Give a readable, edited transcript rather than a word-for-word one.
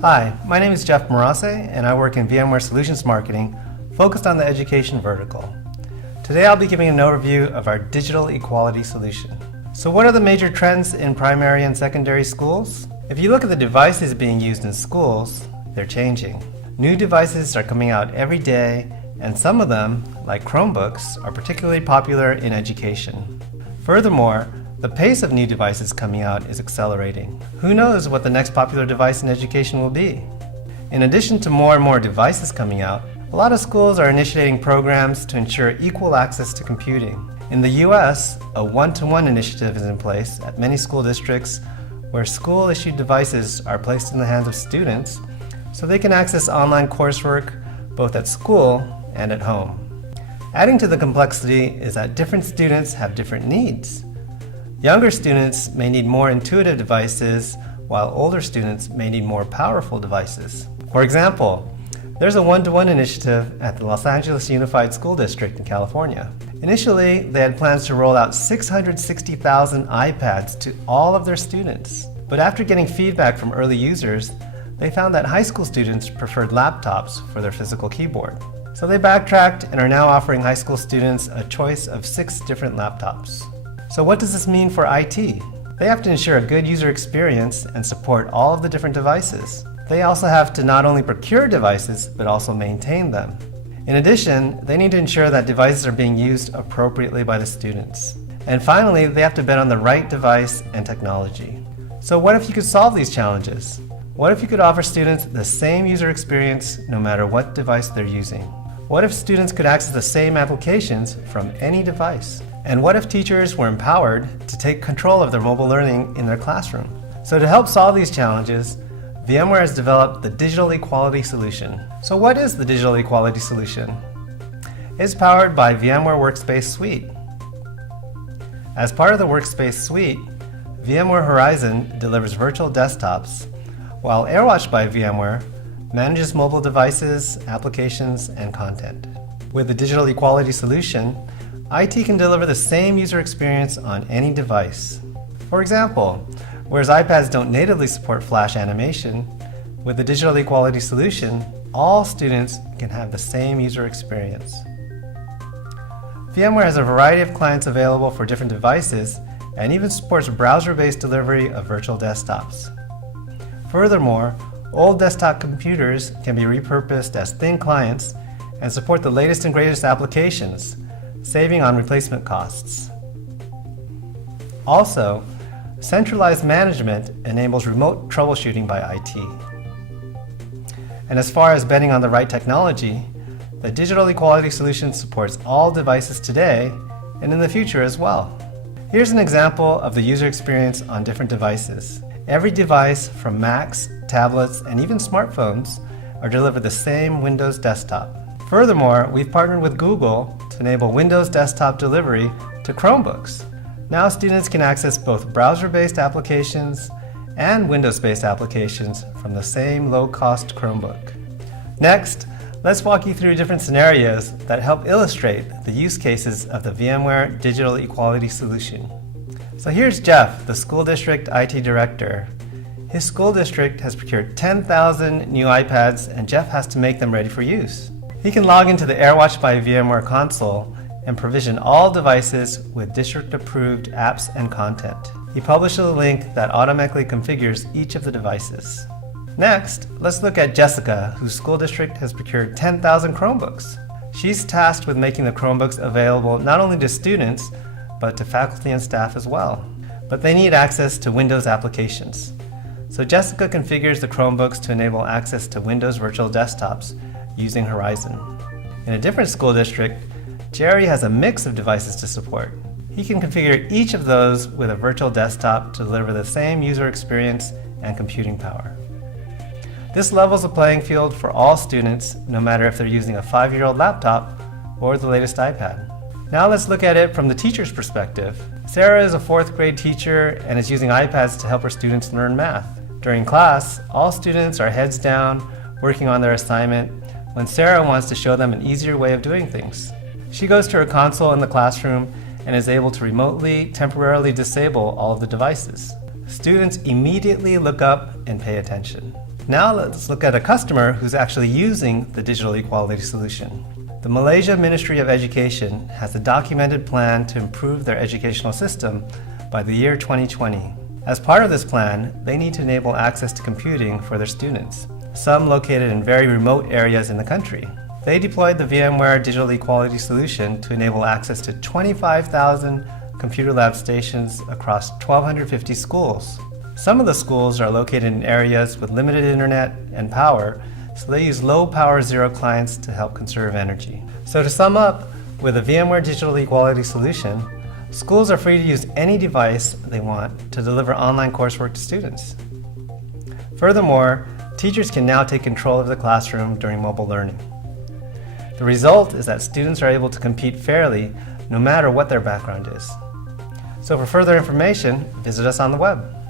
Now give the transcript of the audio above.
Hi, my name is Jeff Marase, and I work in VMware Solutions Marketing, focused on the education vertical. Today I'll be giving an overview of our digital equality solution. So what are the major trends in primary and secondary schools? If you look at the devices being used in schools, they're changing. New devices are coming out every day, and some of them, like Chromebooks, are particularly popular in education. Furthermore, the pace of new devices coming out is accelerating. Who knows what the next popular device in education will be? In addition to more and more devices coming out, a lot of schools are initiating programs to ensure equal access to computing. In the US, a one-to-one initiative is in place at many school districts where school-issued devices are placed in the hands of students so they can access online coursework both at school and at home. Adding to the complexity is that different students have different needs. Younger students may need more intuitive devices, while older students may need more powerful devices. For example, there's a one-to-one initiative at the Los Angeles Unified School District in California. Initially, they had plans to roll out 660,000 iPads to all of their students. But after getting feedback from early users, they found that high school students preferred laptops for their physical keyboard. So they backtracked and are now offering high school students a choice of 6 different laptops. So what does this mean for IT? They have to ensure a good user experience and support all of the different devices. They also have to not only procure devices, but also maintain them. In addition, they need to ensure that devices are being used appropriately by the students. And finally, they have to bet on the right device and technology. So what if you could solve these challenges? What if you could offer students the same user experience no matter what device they're using? What if students could access the same applications from any device? And what if teachers were empowered to take control of their mobile learning in their classroom? So to help solve these challenges, VMware has developed the Digital Equality Solution. So what is the Digital Equality Solution? It's powered by VMware Workspace Suite. As part of the Workspace Suite, VMware Horizon delivers virtual desktops, while Airwatch by VMware manages mobile devices, applications, and content. With the Digital Equality Solution, IT can deliver the same user experience on any device. For example, whereas iPads don't natively support flash animation, with the Digital Equality Solution, all students can have the same user experience. VMware has a variety of clients available for different devices and even supports browser-based delivery of virtual desktops. Furthermore, old desktop computers can be repurposed as thin clients and support the latest and greatest applications, saving on replacement costs. Also, centralized management enables remote troubleshooting by IT. And as far as betting on the right technology, the Digital Equality Solution supports all devices today and in the future as well. Here's an example of the user experience on different devices. Every device from Macs, tablets, and even smartphones are delivered the same Windows desktop. Furthermore, we've partnered with Google to enable Windows desktop delivery to Chromebooks. Now students can access both browser-based applications and Windows-based applications from the same low-cost Chromebook. Next, let's walk you through different scenarios that help illustrate the use cases of the VMware Digital Equality Solution. So here's Jeff, the school district IT director. His school district has procured 10,000 new iPads, and Jeff has to make them ready for use. He can log into the Airwatch by VMware console and provision all devices with district-approved apps and content. He publishes a link that automatically configures each of the devices. Next, let's look at Jessica, whose school district has procured 10,000 Chromebooks. She's tasked with making the Chromebooks available not only to students, but to faculty and staff as well. But they need access to Windows applications. So Jessica configures the Chromebooks to enable access to Windows virtual desktops using Horizon. In a different school district, Jerry has a mix of devices to support. He can configure each of those with a virtual desktop to deliver the same user experience and computing power. This levels the playing field for all students, no matter if they're using a 5-year-old laptop or the latest iPad. Now let's look at it from the teacher's perspective. Sarah is a 4th grade teacher and is using iPads to help her students learn math. During class, all students are heads down, working on their assignment, when Sarah wants to show them an easier way of doing things. She goes to her console in the classroom and is able to remotely, temporarily disable all of the devices. Students immediately look up and pay attention. Now let's look at a customer who's actually using the digital equality solution. The Malaysia Ministry of Education has a documented plan to improve their educational system by the year 2020. As part of this plan, they need to enable access to computing for their students, some located in very remote areas in the country. They deployed the VMware Digital Equality solution to enable access to 25,000 computer lab stations across 1,250 schools. Some of the schools are located in areas with limited internet and power, so they use low power zero clients to help conserve energy. So to sum up, with a VMware Digital Equality solution, schools are free to use any device they want to deliver online coursework to students. Furthermore, teachers can now take control of the classroom during mobile learning. The result is that students are able to compete fairly no matter what their background is. So for further information, visit us on the web.